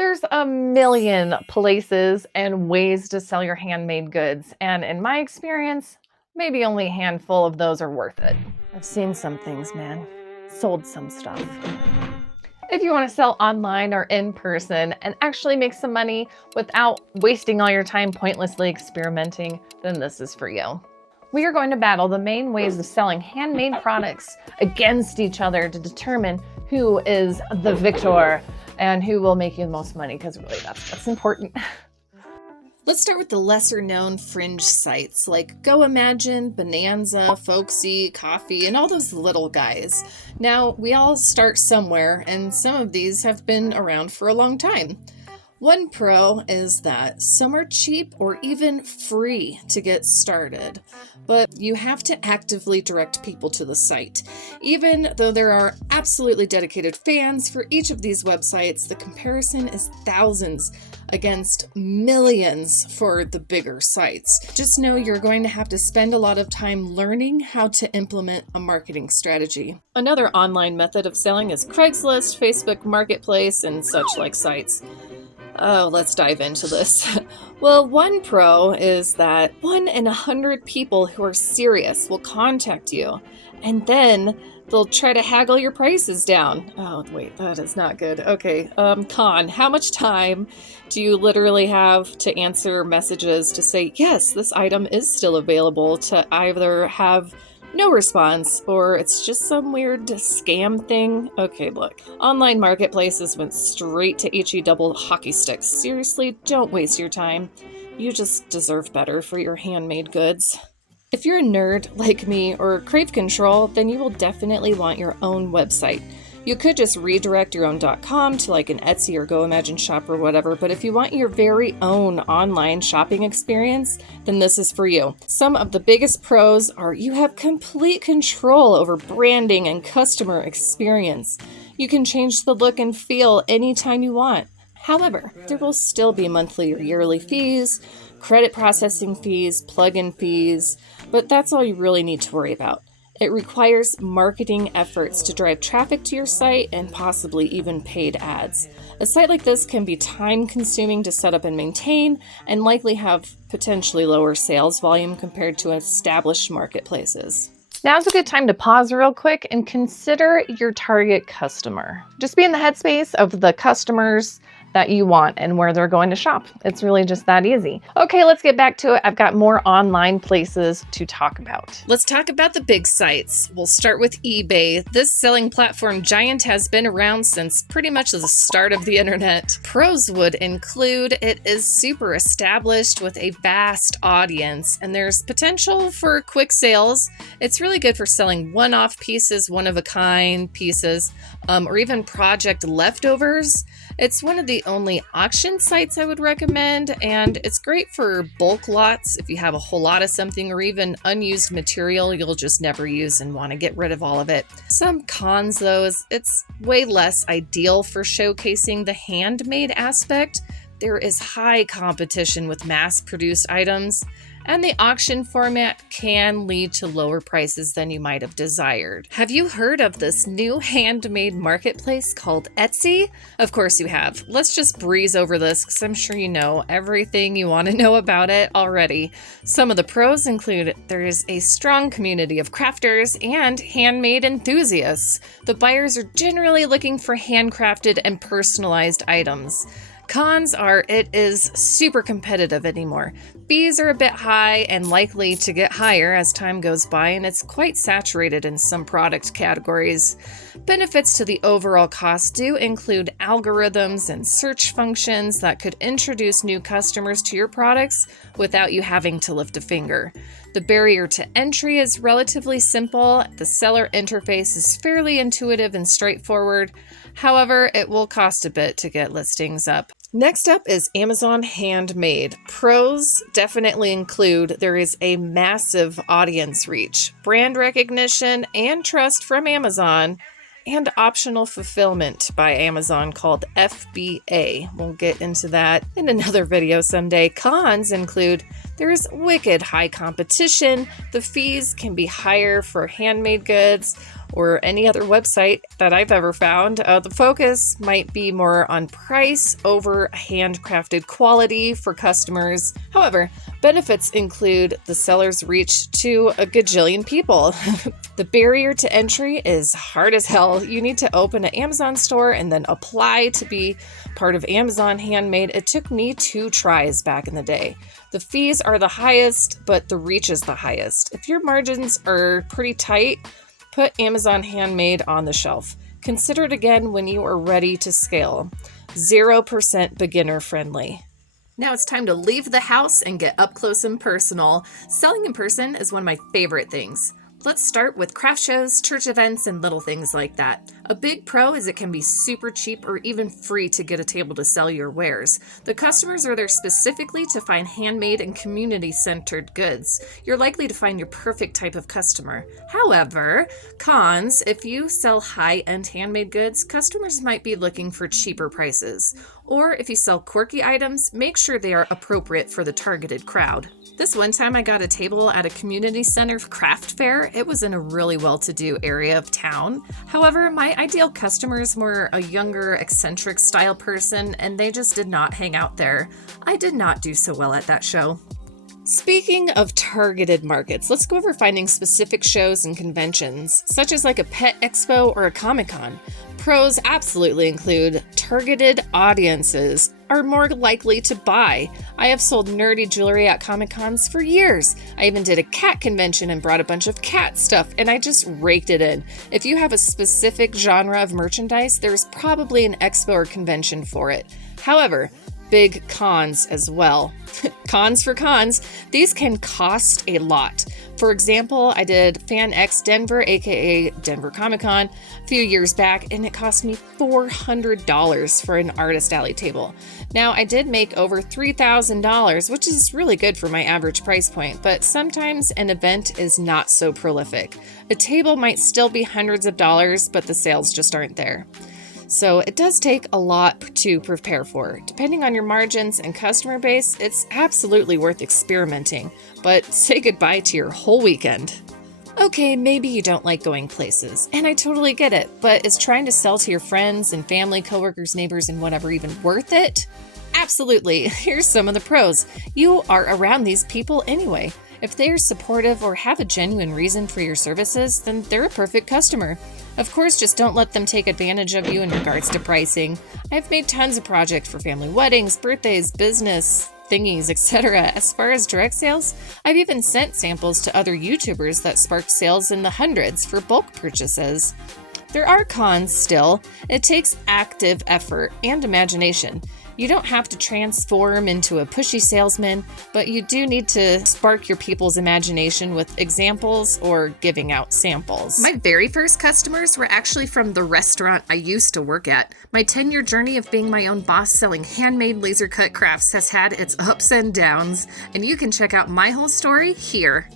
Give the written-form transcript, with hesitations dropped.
There's a million places and ways to sell your handmade goods, and in my experience, maybe only a handful of those are worth it. I've seen some things, man. Sold some stuff. If you want to sell online or in person and actually make some money without wasting all your time pointlessly experimenting, then this is for you. We are going to battle the main ways of selling handmade products against each other to determine who is the victor and who will make you the most money, because really that's what's important. Let's start with the lesser known fringe sites like Go Imagine, Bonanza, Folksy, Coffee, and all those little guys. Now, we all start somewhere, and some of these have been around for a long time. One pro is that some are cheap or even free to get started, but you have to actively direct people to the site. Even though there are absolutely dedicated fans for each of these websites, the comparison is thousands against millions for the bigger sites. Just know you're going to have to spend a lot of time learning how to implement a marketing strategy. Another online method of selling is Craigslist, Facebook Marketplace, and such like sites. Oh, let's dive into this. Well, one pro is that 1 in 100 people who are serious will contact you, and then they'll try to haggle your prices down. Oh, wait, that is not good. Okay, con, how much time do you literally have to answer messages to say, yes, this item is still available, to either have no response, or it's just some weird scam thing? Okay, look. Online marketplaces went straight to 𝗗cie𝗶𝗶𝗹. Seriously, don't waste your time. You just deserve better for your handmade goods. If you're a nerd like me or crave control, then you will definitely want your own website. You could just redirect your own .com to like an Etsy or Go Imagine shop or whatever, but if you want your very own online shopping experience, then this is for you. Some of the biggest pros are you have complete control over branding and customer experience. You can change the look and feel anytime you want. However, there will still be monthly or yearly fees, credit processing fees, plugin fees, but that's all you really need to worry about. It requires marketing efforts to drive traffic to your site and possibly even paid ads. A site like this can be time-consuming to set up and maintain, and likely have potentially lower sales volume compared to established marketplaces. Now's a good time to pause real quick and consider your target customer. Just be in the headspace of the customers that you want and where they're going to shop. It's really just that easy. Okay, let's get back to it. I've got more online places to talk about. Let's talk about the big sites. We'll start with eBay. This selling platform giant has been around since pretty much the start of the internet. Pros would include it is super established with a vast audience, and there's potential for quick sales. It's really good for selling one-off pieces, one-of-a-kind pieces, or even project leftovers. It's one of the only auction sites I would recommend, and it's great for bulk lots if you have a whole lot of something, or even unused material you'll just never use and want to get rid of all of it. Some cons, though, is it's way less ideal for showcasing the handmade aspect. There is high competition with mass-produced items, and the auction format can lead to lower prices than you might have desired. Have you heard of this new handmade marketplace called Etsy? Of course you have. Let's just breeze over this because I'm sure you know everything you want to know about it already. Some of the pros include there is a strong community of crafters and handmade enthusiasts. The buyers are generally looking for handcrafted and personalized items. Cons are it is super competitive anymore. Fees are a bit high and likely to get higher as time goes by, and it's quite saturated in some product categories. Benefits to the overall cost do include algorithms and search functions that could introduce new customers to your products without you having to lift a finger. The barrier to entry is relatively simple. The seller interface is fairly intuitive and straightforward. However, it will cost a bit to get listings up. Next up is Amazon Handmade. Pros definitely include there is a massive audience reach, brand recognition, and trust from Amazon, and optional fulfillment by Amazon called FBA. We'll get into that in another video someday. Cons include there's wicked high competition, the fees can be higher for handmade goods, or any other website that I've ever found. The focus might be more on price over handcrafted quality for customers. However, benefits include the seller's reach to a gajillion people. The barrier to entry is hard as hell. You need to open an Amazon store and then apply to be part of Amazon Handmade. It took me 2 tries back in the day. The fees are the highest, but the reach is the highest. If your margins are pretty tight, put Amazon Handmade on the shelf. Consider it again when you are ready to scale. 0% beginner friendly. Now it's time to leave the house and get up close and personal. Selling in person is one of my favorite things. Let's start with craft shows, church events, and little things like that. A big pro is it can be super cheap or even free to get a table to sell your wares. The customers are there specifically to find handmade and community-centered goods. You're likely to find your perfect type of customer. However, cons, if you sell high-end handmade goods, customers might be looking for cheaper prices. Or if you sell quirky items, make sure they are appropriate for the targeted crowd. This one time I got a table at a community center craft fair. It was in a really well-to-do area of town. However, my ideal customers were a younger, eccentric style person, and they just did not hang out there. I did not do so well at that show. Speaking of targeted markets, let's go over finding specific shows and conventions, such as like a pet expo or a Comic-Con. Pros absolutely include targeted audiences are more likely to buy. I have sold nerdy jewelry at Comic-Cons for years. I even did a cat convention and brought a bunch of cat stuff, and I just raked it in. If you have a specific genre of merchandise, there's probably an expo or convention for it. However, big cons as well. Cons for cons, these can cost a lot. For example, I did Fan X Denver, aka Denver Comic Con, a few years back, and it cost me $400 for an Artist Alley table. Now, I did make over $3,000, which is really good for my average price point, but sometimes an event is not so prolific. A table might still be hundreds of dollars, but the sales just aren't there. So it does take a lot to prepare for. Depending on your margins and customer base, it's absolutely worth experimenting, but say goodbye to your whole weekend. Okay, maybe you don't like going places, and I totally get it, but is trying to sell to your friends and family, coworkers, neighbors, and whatever even worth it? Absolutely. Here's some of the pros. You are around these people anyway. If they are supportive or have a genuine reason for your services, then they're a perfect customer. Of course, just don't let them take advantage of you in regards to pricing. I've made tons of projects for family weddings, birthdays, business thingies, etc. As far as direct sales, I've even sent samples to other YouTubers that sparked sales in the hundreds for bulk purchases. There are cons still. It takes active effort and imagination. You don't have to transform into a pushy salesman, but you do need to spark your people's imagination with examples or giving out samples. My very first customers were actually from the restaurant I used to work at. My 10-year journey of being my own boss selling handmade laser cut crafts has had its ups and downs, and you can check out my whole story here.